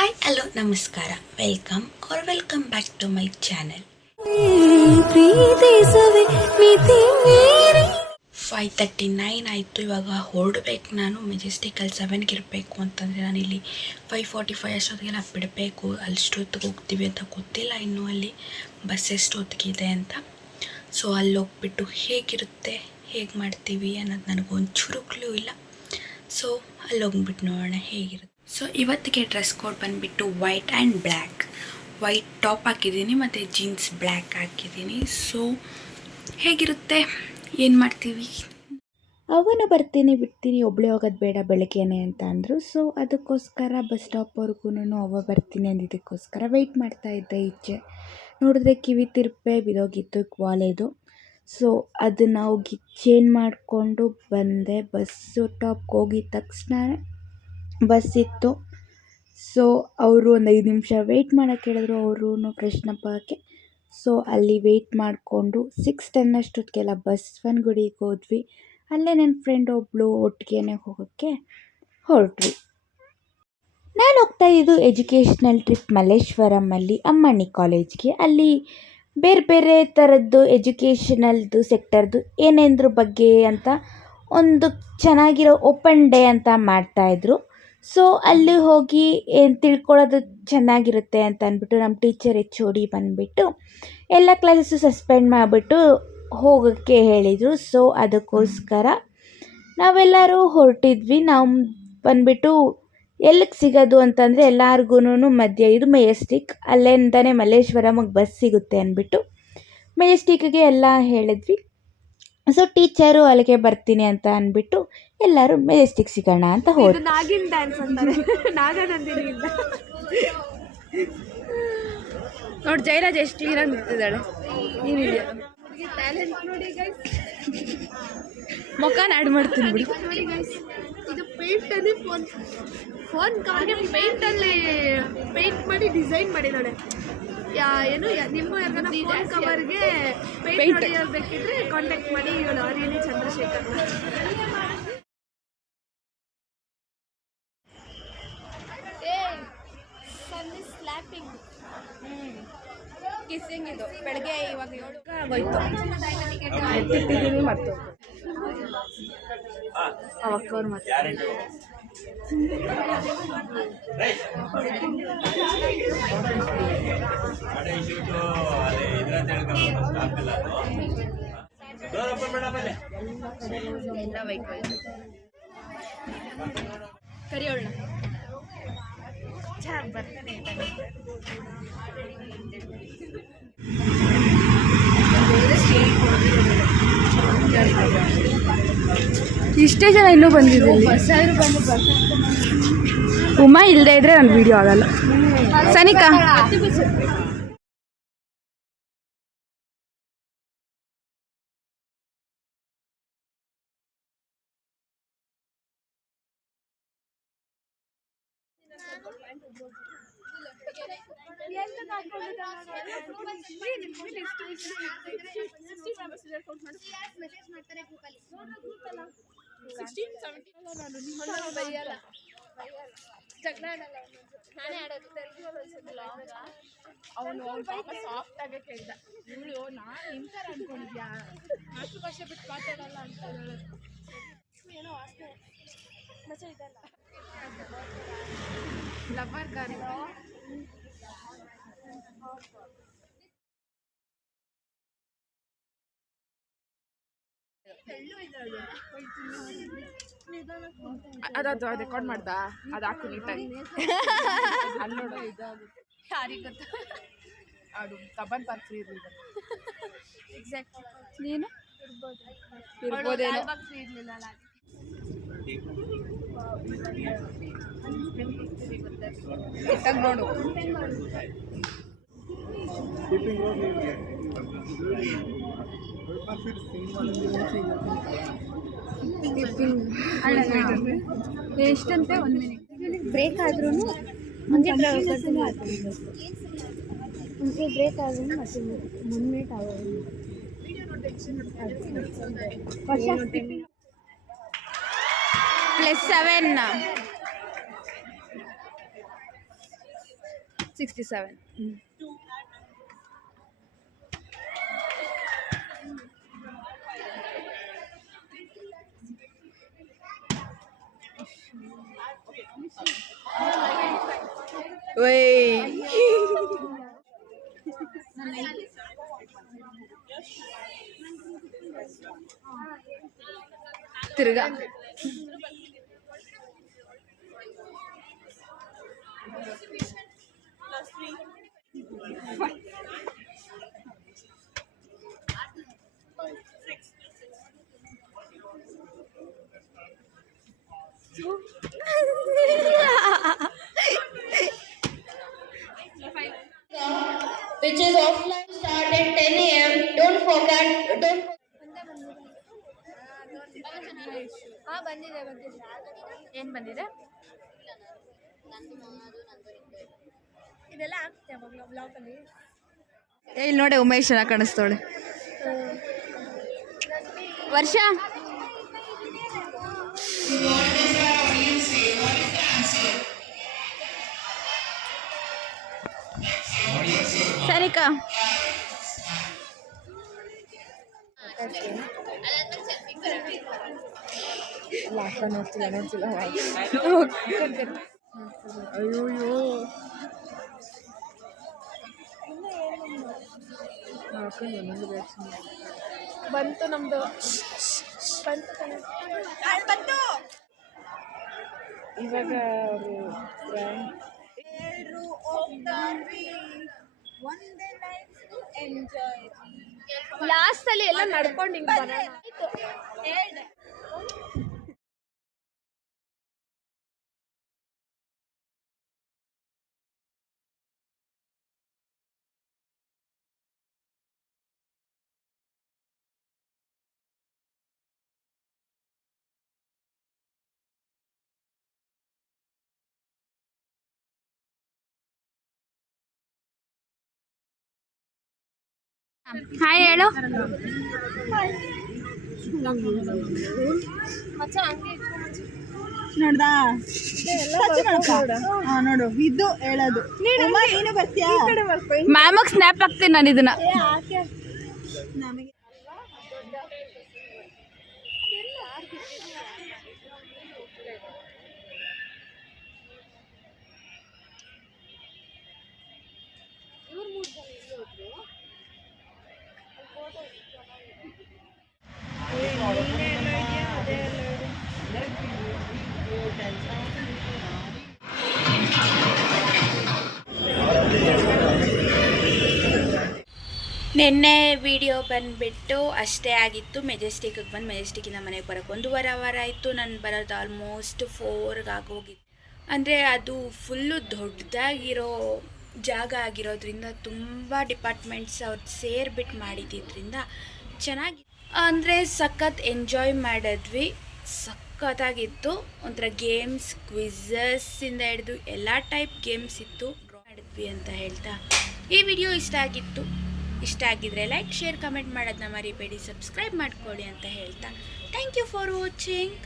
Hi hello ನಮಸ್ಕಾರ, welcome back to my channel. 5:39 ಆಯಿತು. ಇವಾಗ ಹೊರಡ್ಬೇಕು. ನಾನು ಮೆಜೆಸ್ಟಿಕಲ್ಲಿ 7ಗೆ ಇರಬೇಕು ಅಂತಂದರೆ ನಾನಿಲ್ಲಿ 5:45 ಅಷ್ಟೊತ್ತಿಗೆಲ್ಲ ಬಿಡಬೇಕು. ಅಷ್ಟೊತ್ತಿಗೆ ಹೋಗ್ತೀವಿ ಅಂತ ಗೊತ್ತಿಲ್ಲ ಇನ್ನೂ, ಅಲ್ಲಿ ಬಸ್ ಎಷ್ಟೊತ್ತಿಗಿದೆ ಅಂತ. ಸೊ ಅಲ್ಲಿ ಹೋಗ್ಬಿಟ್ಟು ಹೇಗಿರುತ್ತೆ, ಹೇಗೆ ಮಾಡ್ತೀವಿ ಅನ್ನೋದು ನನಗೊಂಚೂರು ಕ್ಲೂ ಇಲ್ಲ. ಸೊ ಅಲ್ಲಿ ಹೋಗ್ಬಿಟ್ಟು ನೋಡೋಣ ಹೇಗಿರುತ್ತೆ. ಸೊ ಇವತ್ತಿಗೆ ಡ್ರೆಸ್ ಕೋಡ್ ಬಂದುಬಿಟ್ಟು white and black. White top ಹಾಕಿದ್ದೀನಿ ಮತ್ತು ಜೀನ್ಸ್ ಬ್ಲ್ಯಾಕ್ ಹಾಕಿದ್ದೀನಿ. ಸೊ ಹೇಗಿರುತ್ತೆ, ಏನು ಮಾಡ್ತೀವಿ. ಅವನು ಬರ್ತೀನಿ ಬಿಡ್ತೀನಿ, ಒಬ್ಬಳೇ ಹೋಗೋದು ಬೇಡ ಬೆಳಗ್ಗೆನೆ ಅಂತ ಅಂದರು. ಸೊ ಅದಕ್ಕೋಸ್ಕರ ಬಸ್ ಸ್ಟಾಪ್ವರೆಗೂ ಅವ್ವ ಬರ್ತೀನಿ ಅಂದಿದ್ದಕ್ಕೋಸ್ಕರ ವೆಯ್ಟ್ ಮಾಡ್ತಾಯಿದ್ದೆ. ಈಚೆ ನೋಡಿದ್ರೆ ಕಿವಿ ತಿರುಪೆ ಬಿದೋಗಿತ್ತು ಕ್ವಾಲೆದು. ಸೊ ಅದನ್ನು ಹೋಗಿ ಚೇಂಜ್ ಮಾಡಿಕೊಂಡು ಬಂದೆ. ಬಸ್ಸು ಟಾಪ್ಗೆ ಹೋಗಿದ ತಕ್ಷಣ ಬಸ್ ಇತ್ತು. ಸೊ ಅವರು ಒಂದು 5 ನಿಮಿಷ ವೆಯ್ಟ್ ಮಾಡೋಕ್ಕೆ ಹೇಳಿದ್ರು, ಅವರು ಫ್ರೆಶ್ನಪ್ ಆಗೋಕ್ಕೆ. ಸೊ ಅಲ್ಲಿ ವೆಯ್ಟ್ ಮಾಡಿಕೊಂಡು 6:10 ಅಷ್ಟೊತ್ತಿಗೆಲ್ಲ ಬಸವನಗುಡಿಗೆ ಹೋದ್ವಿ. ಅಲ್ಲೇ ನನ್ನ ಫ್ರೆಂಡ್ ಒಬ್ಬಳು ಒಟ್ಟಿಗೆ ಹೋಗೋಕ್ಕೆ ಹೊರಟ್ವಿ. ನಾನು ಹೋಗ್ತಾ ಇದ್ದು ಎಜುಕೇಷ್ನಲ್ ಟ್ರಿಪ್ ಮಲ್ಲೇಶ್ವರಮಲ್ಲಿ ಅಮ್ಮಣ್ಣಿ ಕಾಲೇಜ್ಗೆ. ಅಲ್ಲಿ ಬೇರೆ ಬೇರೆ ಥರದ್ದು ಎಜುಕೇಷನಲ್ದು ಸೆಕ್ಟರ್ದು ಏನೇಂದ್ರ ಬಗ್ಗೆ ಅಂತ ಒಂದು ಚೆನ್ನಾಗಿರೋ ಓಪನ್ ಡೇ ಅಂತ ಮಾಡ್ತಾಯಿದ್ರು. ಸೊ ಅಲ್ಲಿ ಹೋಗಿ ಏನು ತಿಳ್ಕೊಳ್ಳೋದು ಚೆನ್ನಾಗಿರುತ್ತೆ ಅಂತ ಅಂದ್ಬಿಟ್ಟು ನಮ್ಮ ಟೀಚರ್ HOD ಬಂದುಬಿಟ್ಟು ಎಲ್ಲ ಕ್ಲಾಸಸ್ಸು ಸಸ್ಪೆಂಡ್ ಮಾಡಿಬಿಟ್ಟು ಹೋಗೋಕ್ಕೆ ಹೇಳಿದರು. ಸೊ ಅದಕ್ಕೋಸ್ಕರ ನಾವೆಲ್ಲರೂ ಹೊರಟಿದ್ವಿ. ನಾವು ಬಂದುಬಿಟ್ಟು ಎಲ್ಲಿಗೆ ಸಿಗೋದು ಅಂತಂದರೆ ಎಲ್ಲರಿಗೂ ಮಧ್ಯ ಇದು ಮೆಜೆಸ್ಟಿಕ್, ಅಲ್ಲಿಂದನೇ ಮಲ್ಲೇಶ್ವರಮಿಗೆ ಬಸ್ ಸಿಗುತ್ತೆ ಅಂದ್ಬಿಟ್ಟು ಮೆಜೆಸ್ಟಿಕ್ಗೆ ಎಲ್ಲ ಹೇಳಿದ್ವಿ. ಸೊ ಟೀಚರು ಅಲ್ಲಿಗೆ ಬರ್ತೀನಿ ಅಂತ ಅಂದ್ಬಿಟ್ಟು ಎಲ್ಲರೂ ಮೆಜೆಸ್ಟಿಕ್ ಸಿಗೋಣ ಅಂತ ಹೋದ್ವಿ. ನಾಗಿನ್ ಡ್ಯಾನ್ಸ್ ಅಂತಾರೆ, ನಾಗನಂದಿನಿಯಿಂದ ನೋಡಿ. ಜಯರಾಜ್ ಎಷ್ಟು ಕ್ಲೀನಾಗಿ ನಿಂತಿದ್ದಾಳೆ. ಏನಿದೆ ಟ್ಯಾಲೆಂಟ್ ನೋಡಿ ಗೈಸ್. ಮುಖನ ಆ್ಯಡ್ ಮಾಡ್ತೀನಿ ಬಿಡಿ. ಇದು ಪೇಂಟಲ್ಲಿ ಫೋನ್ ಕವರ್ಗೆ ಪೇಂಟಲ್ಲಿ ಪೇಂಟ್ ಮಾಡಿ ಡಿಸೈನ್ ಮಾಡಿದ್ದಾಳೆ. ಏನು ನಿಮ್ಮ ಯಾರಿಗಾನ ಫೋನ್ ಕವರ್ಗೆ ಪೇಂಟ್ ಹೊಡೆಯಬೇಕಿದ್ರೆ ಕಾಂಟ್ಯಾಕ್ಟ್ ಮಾಡಿ. ಇವಳು ಆರ್ಯನಿ ಚಂದ್ರಶೇಖರ್. ಕಿಸ್ಸಿಂಗ್ ಇದು ಬೆಳಗ್ಗೆ ಇವಾಗ 7 ಆಗೋಯ್ತು. ಎತ್ತಿಟ್ಟಿದ್ದೀನಿ ಮತ್ತು ಅವಾಗ ಕವರ್ ಮಾಡ್ತೀನಿ. ಎಲ್ಲ ಬೈಕ್ ಕರಿಯೋಣ ಬರ್ತಾನೆ. ಇಷ್ಟೇ ಜನ ಇನ್ನೂ ಬಂದಿದೆ. ಉಮಾ ಇಲ್ಲದೆ ಇದ್ರೆ ನನ್ನ ವಿಡಿಯೋ ಆಗಲ್ಲ. ಸನಿಕಾ ಅವನು ಪಾಪ ಸಾಫ್ಟ್ ಆಗಿ ಕೇಳ್ದ. ಇವಳು ನಾನು ಇಂಥರ ಅನ್ಕೊಂಡಿದ್ಯಾ, ಮಾತೃಭಾಷೆ ಬಿಟ್ಟು ಮಾತಾಡಲ್ಲ ಅಂತ ಏನೋ ವಾಸನೆ ಮಜಾ ಇದಲ್ಲ. ಲವರ್ ಗಾರಿ ಅದು ರೆಕಾರ್ಡ್ ಮಾಡ್ದ, ಅದು ಹಾಕು ನೀಟಾಗಿ. ಅಲ್ಲಿ ನೋಡು, ಯಾರಿಗೆ ಗೊತ್ತ, ಅದು ಕಬನ್ ಪಾರ್ಕ್ ಫ್ರೀ ಇರಲಿಲ್ಲ. ಎಕ್ಸಾಕ್ಟ್ ನೀನು ಇರ್ಬೋದೇನೋ. ಫ್ರೀ ಇರಲಿಲ್ಲ ಅಲ್ಲ. ನೋಡು ಎಷ್ಟಂತೆ 1 ಮಿನಿಟ್ ಬ್ರೇಕ್ ಆದ್ರೂ ಮುಂದೆ ಬ್ರೇಕ್ ಆದ್ರೂ ಮತ್ತೆ 1 ಮಿನಿಟ್ ಆಗೋದು. +7 67. Wait. ತಿರ್ಗಾ which is offline start at 10 a.m. Don't forget. ಏನು ಬಂದಿದೆ ಇದೆಲ್ಲ ಆಗ್ತದೆ ಬ್ಲಾಗಲ್ಲಿ. ಇಲ್ಲಿ ನೋಡಿ ಉಮೇಶ್ ಚೆನ್ನಾಗಿ ಕಾಣಿಸ್ತವಳೆ. ವರ್ಷ ಸರಿಕಾ ಅಯ್ಯೋ ಬಂತು ನಮ್ದು ಬಂತು ಇವಾಗ ಅವರು ಲಾಸ್ಟ್ ಅಲ್ಲಿ ಎಲ್ಲ ನಡ್ಕೊಂಡು ಹಿಂಗ್ ಬರೋಣ. ಹಾಯ್ ಹೇಳು. ನೋಡ್ದಾ ನೋಡು ಇದು ಹೇಳೋದು ನೀನು ಬರ್ತೀಯಾ ಮ್ಯಾಮಗ್ ಸ್ನ್ಯಾಪ್ ಹಾಕ್ತೀನಿ ನಾನು ಇದನ್ನ. ನಮಗೆ ನಿನ್ನೆ ವಿಡಿಯೋ ಬಂದುಬಿಟ್ಟು ಅಷ್ಟೇ ಆಗಿತ್ತು. ಮೆಜೆಸ್ಟಿಕ್ಗೆ ಬಂದು ಮೆಜೆಸ್ಟಿಕ್ಕಿಂದ ಮನೆಗೆ ಬರೋಕ್ಕೆ 1.5 ಅವರ್ ಆಯಿತು. ನಾನು ಬರೋದು ಆಲ್ಮೋಸ್ಟ್ 4 ಆಗೋಗಿತ್ತು. ಅಂದರೆ ಅದು ಫುಲ್ಲು ದೊಡ್ಡದಾಗಿರೋ ಜಾಗ ಆಗಿರೋದ್ರಿಂದ ತುಂಬ ಡಿಪಾರ್ಟ್ಮೆಂಟ್ಸ್ ಅವ್ರು ಸೇರಿಬಿಟ್ಟು ಮಾಡಿದ್ದಿದ್ದರಿಂದ ಚೆನ್ನಾಗಿ ಅಂದರೆ ಸಖತ್ ಎಂಜಾಯ್ ಮಾಡಿದ್ವಿ. ಸಖತ್ತಾಗಿತ್ತು. ಒಂಥರ ಗೇಮ್ಸ್ ಕ್ವಿಝಸ್ಸಿಂದ ಹಿಡಿದು ಎಲ್ಲ ಟೈಪ್ ಗೇಮ್ಸ್ ಇತ್ತು. ಡ್ರಾ ಮಾಡಿದ್ವಿ ಅಂತ ಹೇಳ್ತಾ ಈ ವಿಡಿಯೋ ಇಷ್ಟ ಆಗಿತ್ತು. ಇಷ್ಟ ಆಗಿದ್ರೆ ಲೈಕ್ ಶೇರ್ ಕಮೆಂಟ್ ಮಾಡೋದನ್ನ ಮರಿಬೇಡಿ. ಸಬ್ಸ್ಕ್ರೈಬ್ ಮಾಡ್ಕೊಳ್ಳಿ ಅಂತ ಹೇಳ್ತಾ ಥ್ಯಾಂಕ್ ಯು ಫಾರ್ ವಾಚಿಂಗ್.